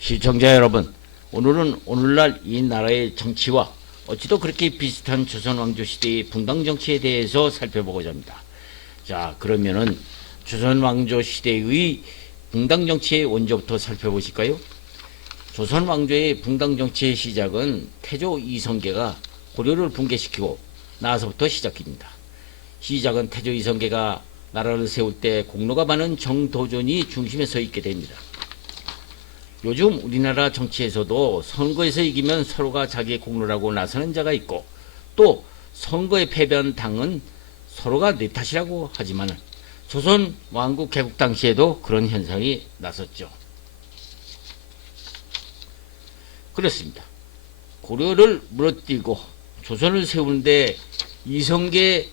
시청자 여러분, 오늘은 오늘날 이 나라의 정치와 어찌도 그렇게 비슷한 조선 왕조 시대의 붕당 정치에 대해서 살펴보고자 합니다. 자, 그러면은 조선 왕조 시대의 붕당 정치의 원조부터 살펴보실까요? 조선 왕조의 붕당 정치의 시작은 태조 이성계가 고려를 붕괴시키고 나서부터 시작됩니다. 시작은 태조 이성계가 나라를 세울 때 공로가 많은 정도전이 중심에 서 있게 됩니다. 요즘 우리나라 정치에서도 선거에서 이기면 서로가 자기의 공로라고 나서는 자가 있고, 또 선거에 패배한 당은 서로가 내 탓이라고 하지만 조선 왕국 개국 당시에도 그런 현상이 났었죠. 그렇습니다. 고려를 무너뜨리고 조선을 세우는데 이성계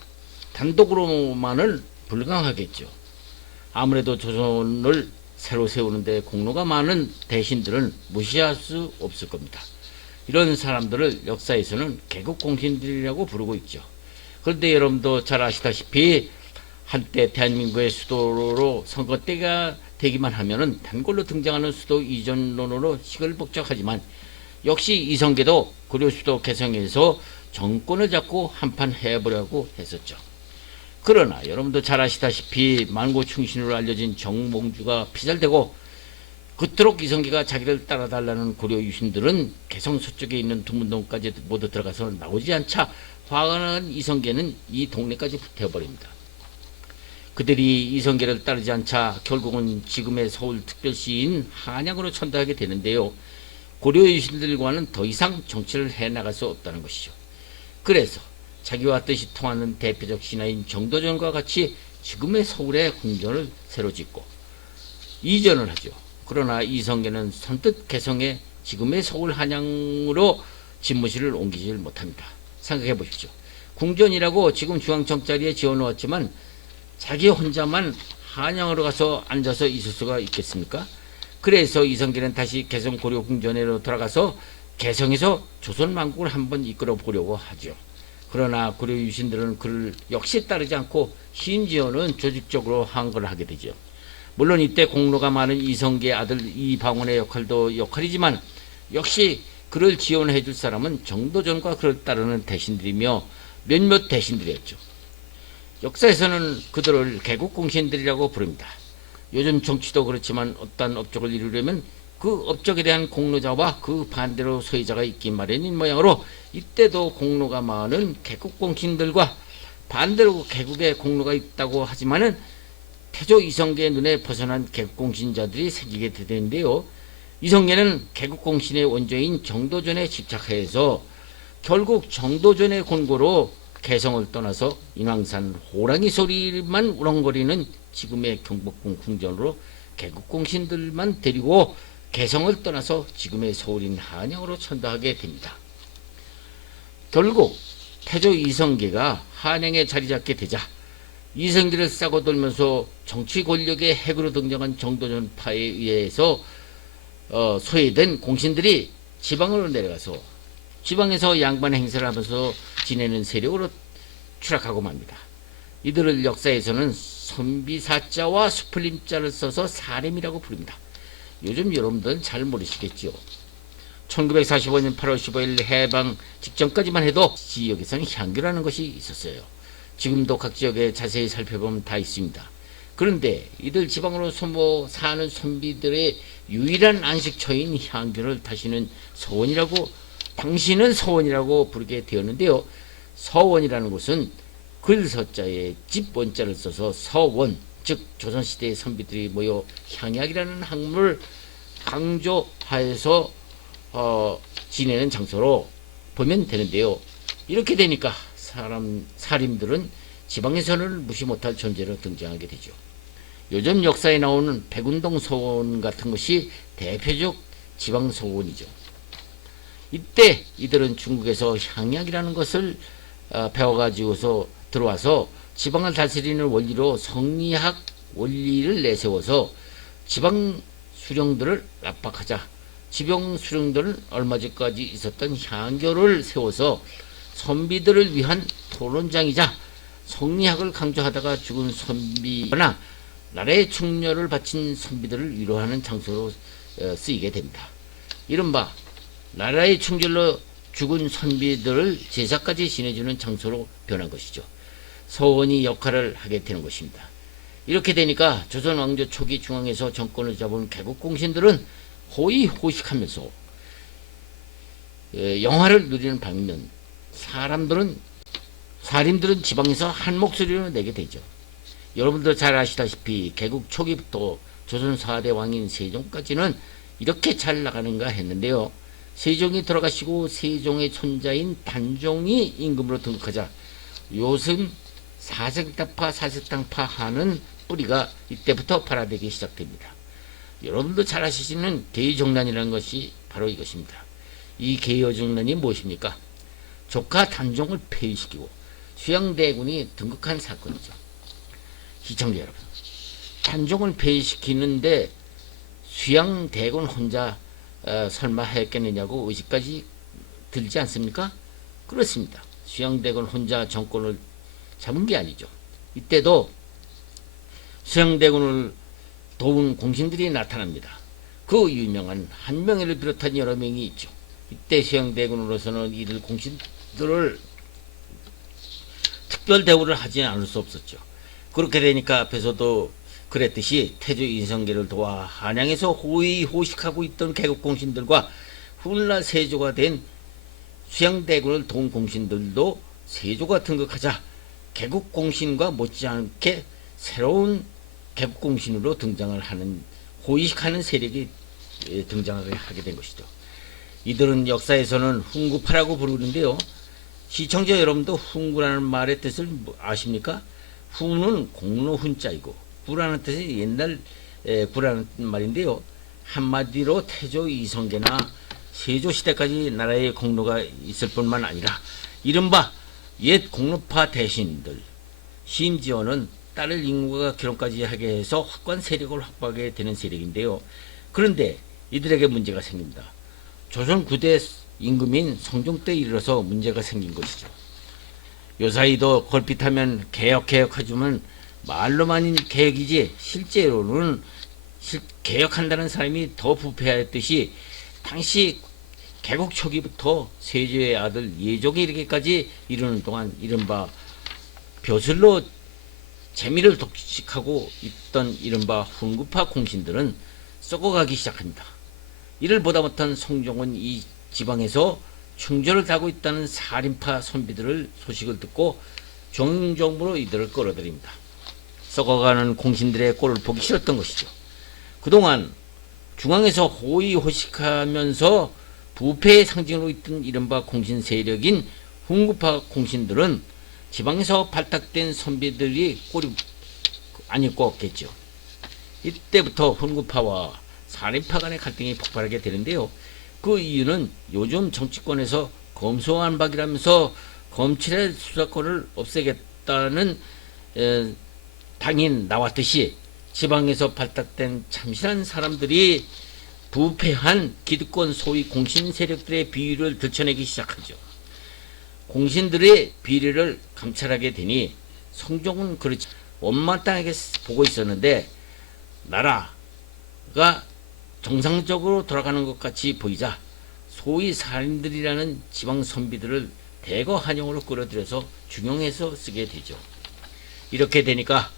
단독으로만은 불가능하겠죠. 아무래도 조선을 새로 세우는데 공로가 많은 대신들은 무시할 수 없을 겁니다. 이런 사람들을 역사에서는 개국공신들이라고 부르고 있죠. 그런데 여러분도 잘 아시다시피 한때 대한민국의 수도로 선거 때가 되기만 하면은 단골로 등장하는 수도 이전론으로 시끌벅적하지만, 역시 이성계도 고려 수도 개성에서 정권을 잡고 한판 해보려고 했었죠. 그러나 여러분도 잘 아시다시피 만고충신으로 알려진 정몽주가 피살되고, 그토록 이성계가 자기를 따라달라는 고려 유신들은 개성 서쪽에 있는 두문동까지 모두 들어가서 나오지 않자 화가 난 이성계는 이 동네까지 붙어버립니다. 그들이 이성계를 따르지 않자 결국은 지금의 서울특별시인 한양으로 천도하게 되는데요. 고려 유신들과는 더 이상 정치를 해나갈 수 없다는 것이죠. 그래서 자기와 뜻이 통하는 대표적 신하인 정도전과 같이 지금의 서울의 궁전을 새로 짓고 이전을 하죠. 그러나 이성계는 선뜻 개성에 지금의 서울 한양으로 집무실을 옮기질 못합니다. 생각해 보십시오. 궁전이라고 지금 중앙청 자리에 지어놓았지만 자기 혼자만 한양으로 가서 앉아서 있을 수가 있겠습니까? 그래서 이성계는 다시 개성 고려 궁전으로 돌아가서 개성에서 조선 왕국을 한번 이끌어 보려고 하죠. 그러나 고려 유신들은 그를 역시 따르지 않고 심지어는 조직적으로 항거를 하게 되죠. 물론 이때 공로가 많은 이성계의 아들 이방원의 역할도 역할이지만, 역시 그를 지원해 줄 사람은 정도전과 그를 따르는 대신들이며 몇몇 대신들이었죠. 역사에서는 그들을 개국공신들이라고 부릅니다. 요즘 정치도 그렇지만 어떤 업적을 이루려면 그 업적에 대한 공로자와 그 반대로 소유자가 있기 마련인 모양으로, 이때도 공로가 많은 개국공신들과 반대로 개국에 공로가 있다고 하지만은 태조 이성계의 눈에 벗어난 개국공신자들이 생기게 되는데요. 이성계는 개국공신의 원조인 정도전에 집착해서 결국 정도전의 권고로 개성을 떠나서 인왕산 호랑이 소리만 우렁거리는 지금의 경복궁 궁전으로 개국공신들만 데리고 개성을 떠나서 지금의 서울인 한양으로 천도하게 됩니다. 결국 태조 이성계가 한양에 자리 잡게 되자 이성계를 싸고 돌면서 정치 권력의 핵으로 등장한 정도전파에 의해서 소외된 공신들이 지방으로 내려가서 지방에서 양반 행세를 하면서 지내는 세력으로 추락하고 맙니다. 이들을 역사에서는 선비사자와 수풀림자를 써서 사림이라고 부릅니다. 요즘 여러분들은 잘 모르시겠죠. 1945년 8월 15일 해방 직전까지만 해도 지역에서는 향교라는 것이 있었어요. 지금도 각 지역에 자세히 살펴보면 다 있습니다. 그런데 이들 지방으로 숨어 사는 선비들의 유일한 안식처인 향교를 다시는 서원이라고, 당신은 서원이라고 부르게 되었는데요. 서원이라는 곳은 글서자에 집 원자를 써서 서원, 즉 조선시대의 선비들이 모여 향약이라는 학문을 강조하여서 지내는 장소로 보면 되는데요. 이렇게 되니까 사림들은 지방에서는 무시 못할 존재로 등장하게 되죠. 요즘 역사에 나오는 백운동 서원 같은 것이 대표적 지방 서원이죠. 이때 이들은 중국에서 향약이라는 것을 배워가지고서 들어와서 지방을 다스리는 원리로 성리학 원리를 내세워서 지방 수령들을 압박하자 지방 수령들은 얼마 전까지 있었던 향교를 세워서 선비들을 위한 토론장이자 성리학을 강조하다가 죽은 선비나 나라의 충렬을 바친 선비들을 위로하는 장소로 쓰이게 됩니다. 이른바 나라의 충절로 죽은 선비들을 제사까지 지내주는 장소로 변한 것이죠. 서원이 역할을 하게 되는 것입니다. 이렇게 되니까 조선 왕조 초기 중앙에서 정권을 잡은 개국공신들은 호의호식하면서 영화를 누리는 반면 사림들은 지방에서 한 목소리로 내게 되죠. 여러분들 잘 아시다시피 개국 초기부터 조선 4대 왕인 세종까지는 이렇게 잘 나가는가 했는데요. 세종이 돌아가시고 세종의 손자인 단종이 임금으로 등극하자 요즘 사색당파 사색당파 하는 뿌리가 이때부터 발화되기 시작됩니다. 여러분도 잘 아시는 계의정난이라는 것이 바로 이것입니다. 이 계의정난이 무엇입니까? 조카 단종을 폐위시키고 수양대군이 등극한 사건이죠. 시청자 여러분, 단종을 폐위시키는데 수양대군 혼자 설마 했겠느냐고 의식까지 들지 않습니까? 그렇습니다. 수양대군 혼자 정권을 잡은 게 아니죠. 이때도 수양대군을 도운 공신들이 나타납니다. 그 유명한 한명회를 비롯한 여러 명이 있죠. 이때 수양대군으로서는 이들 공신들을 특별 대우를 하지 않을 수 없었죠. 그렇게 되니까 앞에서도 그랬듯이 태조 인성계를 도와 한양에서 호의호식하고 있던 개국공신들과 훗날 세조가 된 수양대군을 도운 공신들도 세조가 등극하자 개국공신과 못지않게 새로운 개국공신으로 등장을 하는 호의식하는 세력이 등장을 하게 된 것이죠. 이들은 역사에서는 훈구파라고 부르는데요. 시청자 여러분도 훈구라는 말의 뜻을 아십니까? 훈은 공로 훈자이고 구라는 뜻이 옛날 구라는 말인데요. 한마디로 태조 이성계나 세조 시대까지 나라의 공로가 있을 뿐만 아니라 이른바 옛 공로파 대신들, 심지어는 딸을 인구가 결혼까지 하게 해서 확고한 세력을 확보하게 되는 세력인데요. 그런데 이들에게 문제가 생깁니다. 조선 9대 임금인 성종 때 이르러서 문제가 생긴 것이죠. 요사이도 걸핏하면 개혁하지만 말로만인 개혁이지 실제로는 개혁한다는 사람이 더 부패하였듯이 당시 개국 초기부터 세조의 아들 예종이 이르기까지 이르는 동안 이른바 벼슬로 재미를 독식하고 있던 이른바 훈구파 공신들은 썩어가기 시작합니다. 이를 보다 못한 성종은 이 지방에서 충절을 다고 있다는 살인파 선비들을 소식을 듣고 종정부로 이들을 끌어들입니다. 썩어가는 공신들의 꼴을 보기 싫었던 것이죠. 그동안 중앙에서 호의호식하면서 부패의 상징으로 있던 이른바 공신 세력인 훈구파 공신들은 지방에서 발탁된 선비들이 꼴이 아닐 것 없겠죠. 이때부터 훈구파와 살인파 간의 갈등이 폭발하게 되는데요. 그 이유는 요즘 정치권에서 검소완박이라면서 검찰의 수사권을 없애겠다는 당이 나왔듯이 지방에서 발탁된 참신한 사람들이 부패한 기득권 소위 공신 세력들의 비위를 들춰내기 시작하죠. 공신들의 비리를 감찰하게 되니 성종은 그렇지 원만하게 보고 있었는데 나라가 정상적으로 돌아가는 것 같이 보이자 소위 살인들이라는 지방 선비들을 대거 한용으로 끌어들여서 중용해서 쓰게 되죠. 이렇게 되니까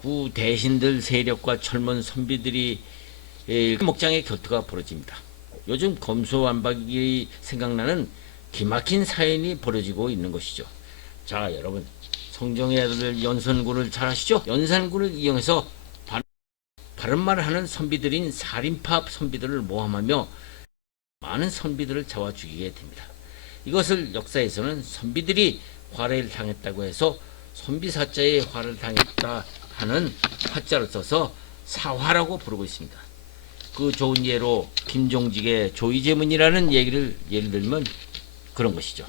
구 대신들 세력과 젊은 선비들이 목장의 격투가 벌어집니다. 요즘 검소완박이 생각나는 기막힌 사연이 벌어지고 있는 것이죠. 자, 여러분, 성종의 아들 연산군을 잘 아시죠? 연산군을 이용해서 바른 말을 하는 선비들인 살인파 선비들을 모함하며 많은 선비들을 잡아 죽이게 됩니다. 이것을 역사에서는 선비들이 화를 당했다고 해서 선비사자에 화를 당했다 하는 화자를 써서 사화라고 부르고 있습니다. 그 좋은 예로 김종직의 조이제문이라는 얘기를 예를 들면 그런 것이죠.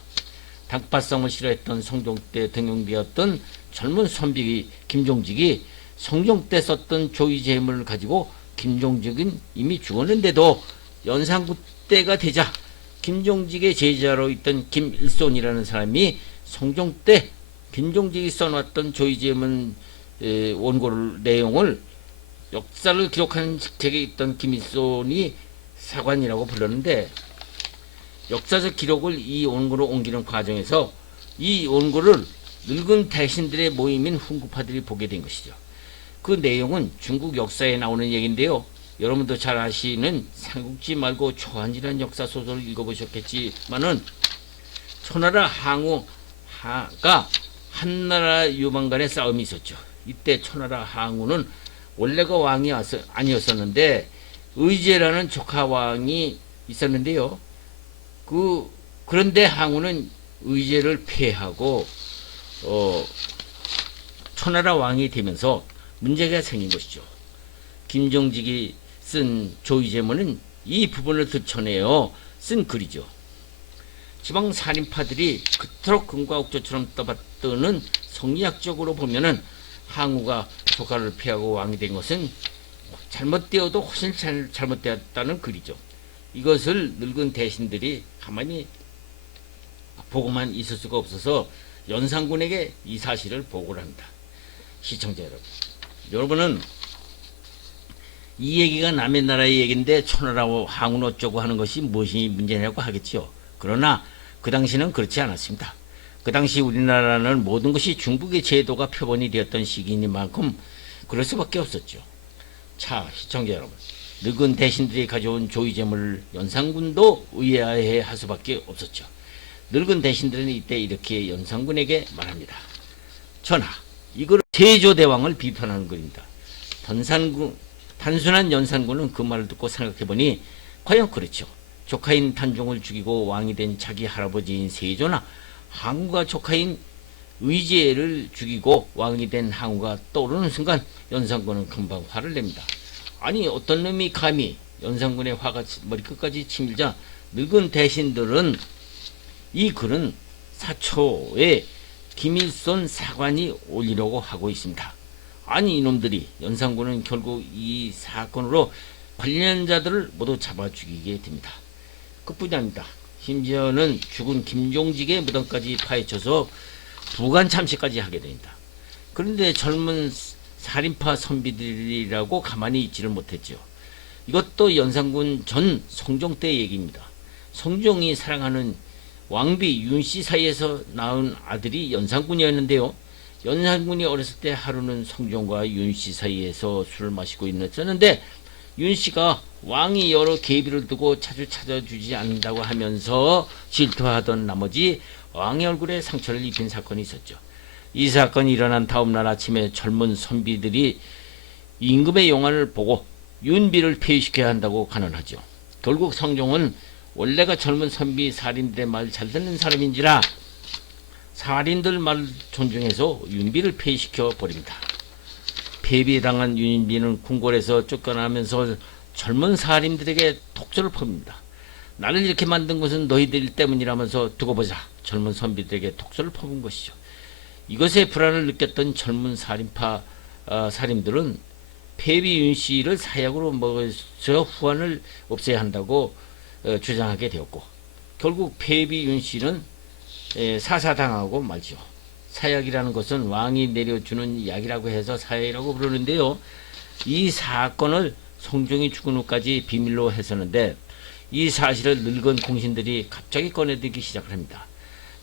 당파성을 싫어했던 성종 때 등용되었던 젊은 선비 김종직이 성종 때 썼던 조이제문을 가지고 김종직은 이미 죽었는데도 연산군 때가 되자 김종직의 제자로 있던 김일손이라는 사람이 성종 때 김종직이 써놨던 조이제문 원고를 내용을 역사를 기록하는 직책에 있던 김일손이 사관이라고 불렀는데 역사적 기록을 이 원고로 옮기는 과정에서 이 원고를 늙은 대신들의 모임인 훈구파들이 보게 된 것이죠. 그 내용은 중국 역사에 나오는 얘기인데요. 여러분도 잘 아시는 삼국지 말고 초한지라는 역사 소설을 읽어보셨겠지만은 초나라 항우가 한나라 유방 간의 싸움이 있었죠. 이때 초나라 항우는 원래가 왕이 아니었었는데 의제라는 조카 왕이 있었는데요. 그런데 항우는 의제를 패하고 초나라 왕이 되면서 문제가 생긴 것이죠. 김종직이 쓴 조의제문은 이 부분을 드러내어 쓴 글이죠. 지방 살인파들이 그토록 금과 옥조처럼 떠받드는 성리학적으로 보면은 항우가 조카를 피하고 왕이 된 것은 잘못되어도 훨씬 잘못되었다는 글이죠. 이것을 늙은 대신들이 가만히 보고만 있을 수가 없어서 연산군에게 이 사실을 보고를 합니다. 시청자 여러분, 여러분은 이 얘기가 남의 나라의 얘기인데 초나라와 항우는 어쩌고 하는 것이 무엇이 문제냐고 하겠지요. 그러나 그 당시는 그렇지 않았습니다. 그 당시 우리나라는 모든 것이 중국의 제도가 표본이 되었던 시기이니만큼 그럴 수밖에 없었죠. 자, 시청자 여러분, 늙은 대신들이 가져온 조의제물을 연산군도 의아해 할 수밖에 없었죠. 늙은 대신들은 이때 이렇게 연산군에게 말합니다. 전하, 이거를 세조대왕을 비판하는 글입니다. 단순한 연산군은 그 말을 듣고 생각해보니 과연 그렇죠. 조카인 단종을 죽이고 왕이 된 자기 할아버지인 세조나 항우가 조카인 의제를 죽이고 왕이 된 항우가 떠오르는 순간 연산군은 금방 화를 냅니다. 아니, 어떤 놈이 감히 연산군의 화가 머리끝까지 치밀자 늙은 대신들은 이 글은 사초에 김일손 사관이 올리려고 하고 있습니다. 아니, 이놈들이 연산군은 결국 이 사건으로 관련자들을 모두 잡아 죽이게 됩니다. 그뿐이 아닙니다. 심지어는 죽은 김종직의 무덤까지 파헤쳐서 부관 참시까지 하게 됩니다. 그런데 젊은 살인파 선비들이라고 가만히 있지를 못했죠. 이것도 연산군 전 성종 때 얘기입니다. 성종이 사랑하는 왕비 윤씨 사이에서 낳은 아들이 연산군이었는데요. 연산군이 어렸을 때 하루는 성종과 윤씨 사이에서 술을 마시고 있었는데 윤씨가 왕이 여러 계비를 두고 자주 찾아주지 않는다고 하면서 질투하던 나머지 왕의 얼굴에 상처를 입힌 사건이 있었죠. 이 사건이 일어난 다음날 아침에 젊은 선비들이 임금의 용안을 보고 윤비를 폐위시켜야 한다고 간언하죠. 결국 성종은 원래가 젊은 선비 살인들의 말 잘 듣는 사람인지라 살인들 말을 존중해서 윤비를 폐위시켜 버립니다. 폐위당한 윤비는 궁궐에서 쫓겨나면서 젊은 살인들에게 독소를 퍼붓니다. 나를 이렇게 만든 것은 너희들 때문이라면서 두고 보자 젊은 선비들에게 독소를 퍼붓은 것이죠. 이것에 불안을 느꼈던 젊은 살인파 살인들은 폐위 윤씨를 사약으로 먹어서 후환을 없애야 한다고 주장하게 되었고 결국 폐위 윤씨는 사사당하고 말죠. 사약이라는 것은 왕이 내려주는 약이라고 해서 사약이라고 부르는데요. 이 사건을 성종이 죽은 후까지 비밀로 했었는데 이 사실을 늙은 공신들이 갑자기 꺼내들기 시작을 합니다.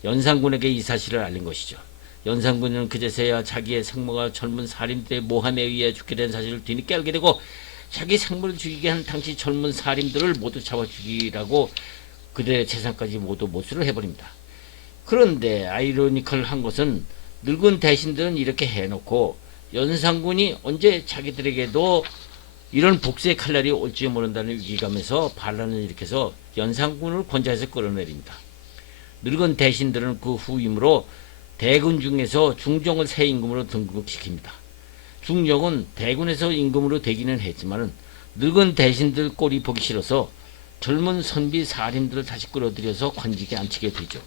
연산군에게 이 사실을 알린 것이죠. 연산군은 그제서야 자기의 생모가 젊은 살인들의 모함에 의해 죽게 된 사실을 뒤늦게 알게 되고 자기 생모를 죽이게 한 당시 젊은 살인들을 모두 잡아 죽이라고 그들의 재산까지 모두 몰수를 해버립니다. 그런데 아이러니컬한 것은 늙은 대신들은 이렇게 해놓고 연산군이 언제 자기들에게도 이런 복수의 칼날이 올지 모른다는 위기감에서 반란을 일으켜서 연산군을 권좌에서 끌어내립니다. 늙은 대신들은 그 후임으로 대군 중에서 중종을 새 임금으로 등극시킵니다. 중종은 대군에서 임금으로 되기는 했지만 늙은 대신들 꼴이 보기 싫어서 젊은 선비 살인들을 다시 끌어들여서 관직에 앉히게 되죠.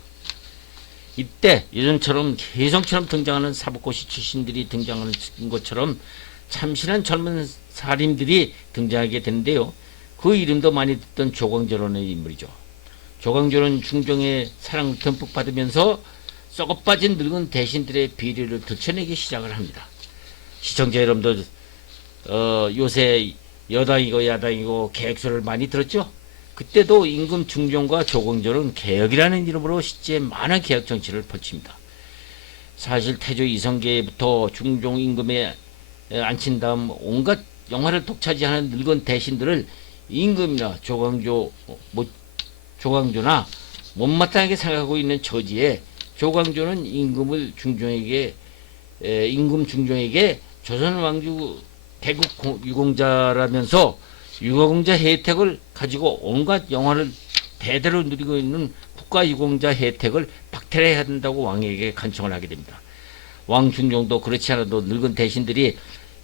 이때 예전처럼 혜성처럼 등장하는 사법고시 출신들이 등장하는 것처럼 참신한 젊은 살인들이 등장하게 되는데요. 그 이름도 많이 듣던 조광조라는 인물이죠. 조광조는 중종의 사랑을 듬뿍 받으면서 썩어빠진 늙은 대신들의 비리를 들춰내기 시작을 합니다. 시청자 여러분들 요새 여당이고 야당이고 계획서를 많이 들었죠? 그때도 임금 중종과 조광조는 개혁이라는 이름으로 실제 많은 개혁 정치를 펼칩니다. 사실 태조 이성계부터 중종 임금에 앉힌 다음 온갖 영화를 독차지하는 늙은 대신들을 임금이나 조광조나 못마땅하게 생각하고 있는 처지에 조광조는 임금 중종에게 조선 왕조 대국 유공자라면서 유공자 혜택을 가지고 온갖 영화를 대대로 누리고 있는 국가 유공자 혜택을 박탈해야 한다고 왕에게 간청을 하게 됩니다. 왕 중종도 그렇지 않아도 늙은 대신들이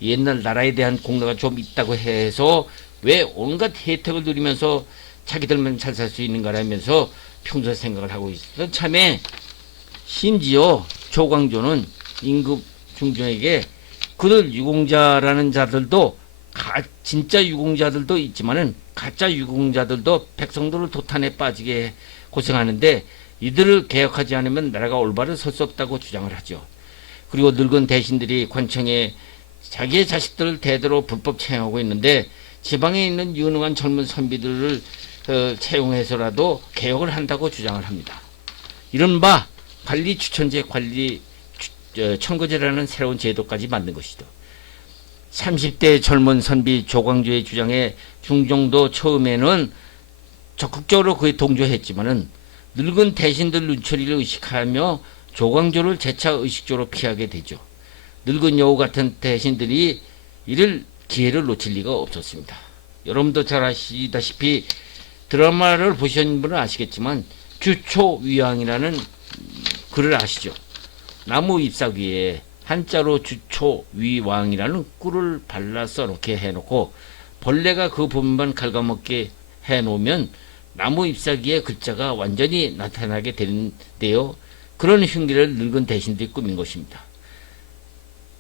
옛날 나라에 대한 공로가 좀 있다고 해서 왜 온갖 혜택을 누리면서 자기들만 잘 살 수 있는가라면서 평소에 생각을 하고 있었던 참에 심지어 조광조는 임금 중종에게 그들 유공자라는 자들도 진짜 유공자들도 있지만은 가짜 유공자들도 백성들을 도탄에 빠지게 고생하는데 이들을 개혁하지 않으면 나라가 올바로 설 수 없다고 주장을 하죠. 그리고 늙은 대신들이 관청에 자기의 자식들을 대대로 불법 채용하고 있는데 지방에 있는 유능한 젊은 선비들을 채용해서라도 개혁을 한다고 주장을 합니다. 이른바 관리 추천제 관리 청구제라는 새로운 제도까지 만든 것이죠. 30대 젊은 선비 조광조의 주장에 중종도 처음에는 적극적으로 그에 동조했지만은 늙은 대신들 눈초리를 의식하며 조광조를 재차 의식적으로 피하게 되죠. 늙은 여우 같은 대신들이 이를 기회를 놓칠 리가 없었습니다. 여러분도 잘 아시다시피 드라마를 보신 분은 아시겠지만 주초위왕이라는 글을 아시죠? 나무 잎사귀 위에 한자로 주초위왕이라는 꿀을 발라 써놓게 해놓고 벌레가 그 부분만 갉아먹게 해놓으면 나무 잎사귀의 글자가 완전히 나타나게 되는데요. 그런 흉기를 늙은 대신들이 꾸민 것입니다.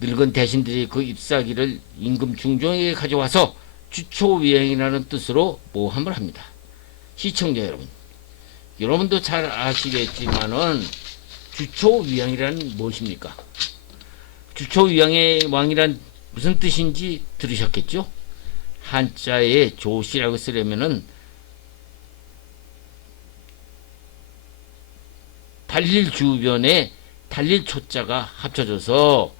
늙은 대신들이 그 잎사귀를 임금 중종에게 가져와서 주초위왕이라는 뜻으로 모함을 합니다. 시청자 여러분, 여러분도 잘 아시겠지만은 주초위왕이란 무엇입니까? 주초위왕의 왕이란 무슨 뜻인지 들으셨겠죠? 한자에 조씨라고 쓰려면은 달릴 주변에 달릴 초자가 합쳐져서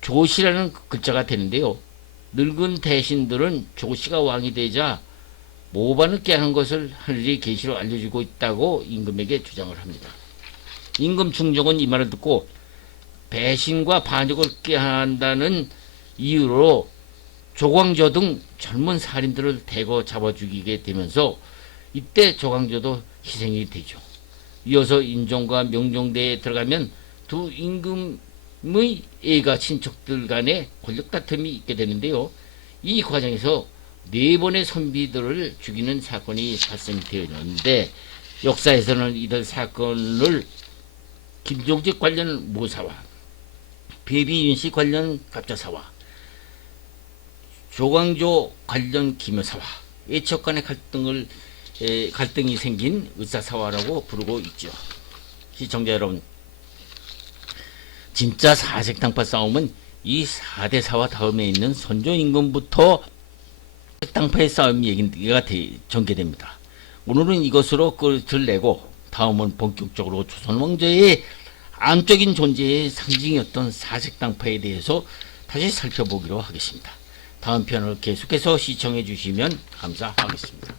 조씨라는 글자가 되는데요. 늙은 대신들은 조씨가 왕이 되자 모반을 깨하는 것을 하늘이 계시로 알려주고 있다고 임금에게 주장을 합니다. 임금 중종은 이 말을 듣고 배신과 반역을 깨한다는 이유로 조광조 등 젊은 살인들을 대거 잡아 죽이게 되면서 이때 조광조도 희생이 되죠. 이어서 인종과 명종대에 들어가면 두 임금의 애가 친척들 간의 권력 다툼이 있게 되는데요. 이 과정에서 4번의 선비들을 죽이는 사건이 발생되었는데 역사에서는 이들 사건을 김종직 관련 모사와 배비윤씨 관련 갑자사와 조광조 관련 기묘사와 애척 간의 갈등이 생긴 의사사화라고 부르고 있죠. 시청자 여러분, 진짜 사색당파 싸움은 이 4대 사화 다음에 있는 선조임금부터 당파의 싸움 얘기가 전개됩니다. 오늘은 이것으로 끝을 내고 다음은 본격적으로 조선 왕조의 암적인 존재의 상징이었던 사색당파에 대해서 다시 살펴보기로 하겠습니다. 다음 편을 계속해서 시청해 주시면 감사하겠습니다.